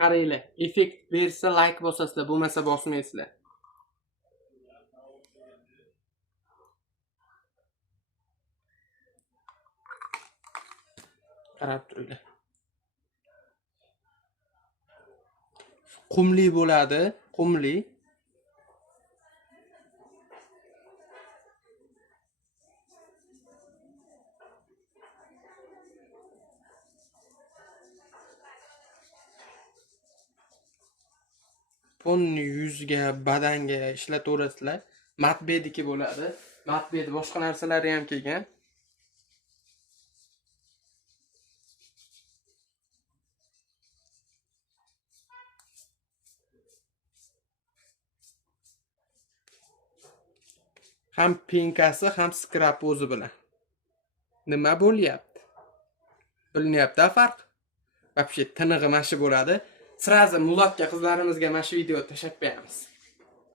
Qaranglar, effekt bersa like bosasizlar, bo'lmasa bosmaysizlar. Qarab turinglar. Qumli bo'ladi, qumli. Fonni yuzga, badanga ishlataverasizlar. Matbediki bo'ladi. Matbed boshqa narsalari ham kelgan. Ham penkasi, ham skrab o'zi bilan. Nima bo'lyapti? Bilinyapti farq? Вообще tinig'i mashi bo'ladi. Sirazi mulatga qizlarimizga mana shu video tashab qo'yamiz.